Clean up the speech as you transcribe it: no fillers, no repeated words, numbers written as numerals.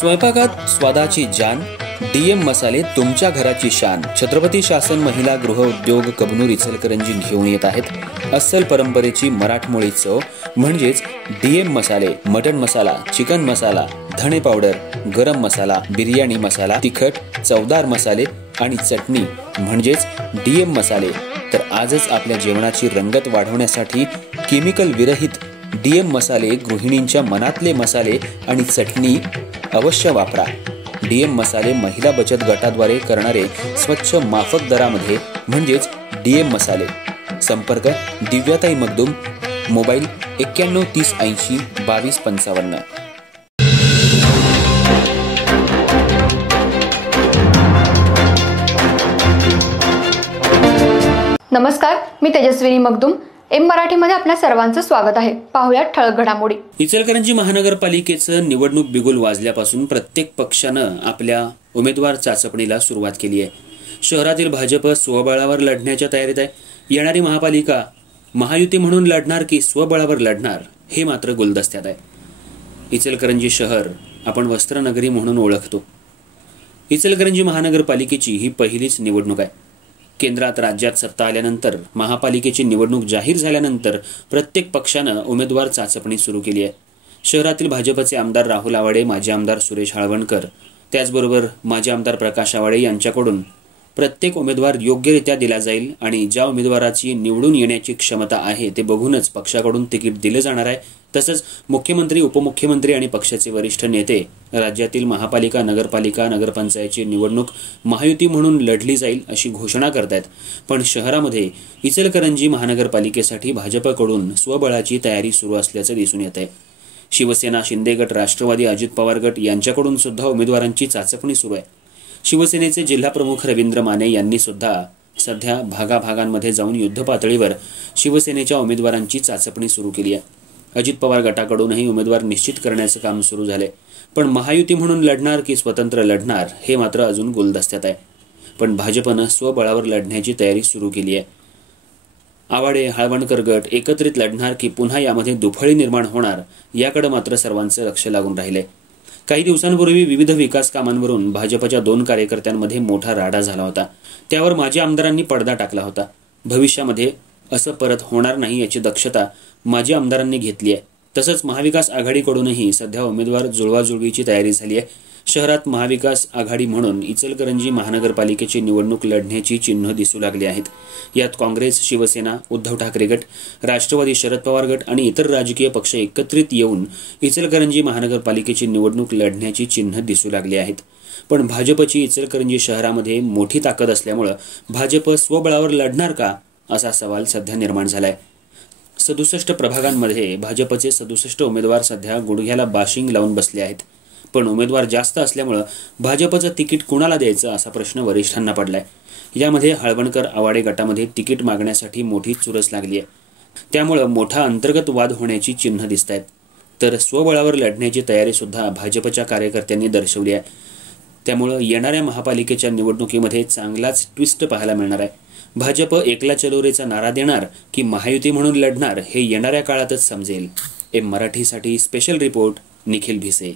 स्वयंपाकात स्वादाची जान, डीएम मसाले तुमच्या घराची शान। छत्रपती शासन महिला गृह उद्योग कबनूर इचलकरंजी घेऊन येत आहेत अस्सल परंपरेची मराठमोळी चव म्हणजेच डीएम मसाले। मटन मसाला, चिकन मसाला, धणे पावडर, गरम मसाला, बिर्याणी मसाला, तिखट, चवदार मसाले आणि चटणी म्हणजेच डीएम मसाले। तर आजच आपल्या जेवणाची रंगत वाढवण्यासाठी केमिकल विरहित डीएम मसाले, गृहिणींच्या मनातले मसाले आणि चटणी अवश्य वापरा। डीएम मसाले महिला बचत गटाद्वारे करणारे स्वच्छ माफक दरामध्ये म्हणजेच डीएम मसाले। संपर्क दिव्याताई मगदूम, मोबाईल 91 30 80 22 55। नमस्कार, मी तेजस्विनी मगदूम। एम मराठीमध्ये आपल्या सर्वांचं स्वागत आहे। पाहूया ठळक घडामोडी। इचलकरंजी महानगरपालिकेचं निवडणूक बिगुल वाजल्यापासून प्रत्येक पक्षानं आपल्या उमेदवार चाचपणीला सुरुवात केली आहे। शहरातील भाजप स्वबळावर लढण्याच्या तयारीत आहे। येणारी महापालिका महायुती म्हणून लढणार की स्वबळावर लढणार हे मात्र गुलदस्त्यात आहे। इचलकरंजी शहर आपण वस्त्रनगरी म्हणून ओळखतो। इचलकरंजी महानगरपालिकेची ही पहिलीच निवडणूक आहे। केंद्रात राज्यात सत्ता आल्यानंतर महापालिकेची निवडणूक जाहीर झाल्यानंतर प्रत्येक पक्षानं उमेदवार चाचपणी सुरू केली आहे। शहरातील भाजपचे आमदार राहुल आवाडे, माजी आमदार सुरेश हाळवणकर, त्याचबरोबर माजी आमदार प्रकाश आवाडे यांच्याकडून प्रत्येक उमेदवार योग्यरित्या दिला जाईल आणि ज्या उमेदवाराची निवडून येण्याची क्षमता आहे ते बघूनच पक्षाकडून तिकीट दिले जाणार आहे। तसंच मुख्यमंत्री, उपमुख्यमंत्री आणि पक्षाचे वरिष्ठ नेते राज्यातील महापालिका, नगरपालिका, नगरपंचायतची निवडणूक महायुती म्हणून लढली जाईल अशी घोषणा करतायत। पण शहरामध्ये इचलकरंजी महानगरपालिकेसाठी भाजपकडून स्वबळाची तयारी सुरू असल्याचं दिसून येत आहे। शिवसेना, शिंदे गट, राष्ट्रवादी, अजित पवार गट यांच्याकडून सुद्धा उमेदवारांची चाचपणी सुरू आहे। शिवसेनेचे जिल्हाप्रमुख रवींद्र माने यांनी सुद्धा सध्या भागाभागांमध्ये जाऊन युद्धपातळीवर शिवसेनेच्या उमेदवारांची चाचपणी सुरू केली आहे। अजित पवार गटाकडूनही उमेदवार निश्चित करण्याचे काम सुरू झाले। पण महायुती म्हणून लढणार की स्वतंत्र लढणार हे मात्र अजून गुलदस्त्यात आहे। पण भाजपनं स्वबळावर लढण्याची तयारी सुरू केली आहे। आवाडे, हाळवणकर गट एकत्रित लढणार की पुन्हा यामध्ये दुफळी निर्माण होणार याकडे मात्र सर्वांचं लक्ष लागून राहिले। काही दिवसांपूर्वी विविध विकास कामांवरून भाजपच्या 2 कार्यकर्त्यांमध्ये मोठा राडा झाला होता। त्यावर माजी आमदारांनी पडदा टाकला होता। भविष्यामध्ये असं परत होणार नाही याची दक्षता माजी आमदारांनी घेतली आहे। तसंच महाविकास आघाडीकडूनही सध्या उमेदवार जुळवाजुळवीची तयारी झाली आहे। शहरात महाविकास आघाडी म्हणून इचलकरंजी महानगरपालिकेची निवडणूक लढण्याची चिन्ह दिसू लागली आहेत। यात काँग्रेस, शिवसेना, उद्धव ठाकरे गट, राष्ट्रवादी, शरद पवार गट आणि इतर राजकीय पक्ष एकत्रित येऊन इचलकरंजी महानगरपालिकेची निवडणूक लढण्याची चिन्ह दिसू लागली आहेत। पण भाजपची इचलकरंजी शहरामध्ये मोठी ताकद असल्यामुळे भाजप स्वबळावर लढणार का असा सवाल सध्या निर्माण झालाय। 67 प्रभागांमध्ये भाजपचे 67 उमेदवार सध्या गुडघ्याला बाशिंग लावून बसले आहेत। पण उमेदवार जास्त असल्यामुळे भाजपचं तिकीट कुणाला द्यायचं असा प्रश्न वरिष्ठांना पडलाय। यामध्ये हाळवणकर आवाडे गटामध्ये तिकीट मागण्यासाठी मोठी चुरस लागली आहे। त्यामुळे मोठा अंतर्गत वाद होण्याची चिन्ह दिसत आहेत। तर स्वबळावर लढण्याची तयारी सुद्धा भाजपच्या कार्यकर्त्यांनी दर्शवली आहे। त्यामुळे येणाऱ्या महापालिकेच्या निवडणुकीमध्ये चांगलाच ट्विस्ट पाहायला मिळणार आहे। भाजप एकला चलो रेचा नारा देणार की महायुती म्हणून लढणार हे येणाऱ्या काळातच समजेल। एम मराठीसाठी स्पेशल रिपोर्ट निखिल भिसे।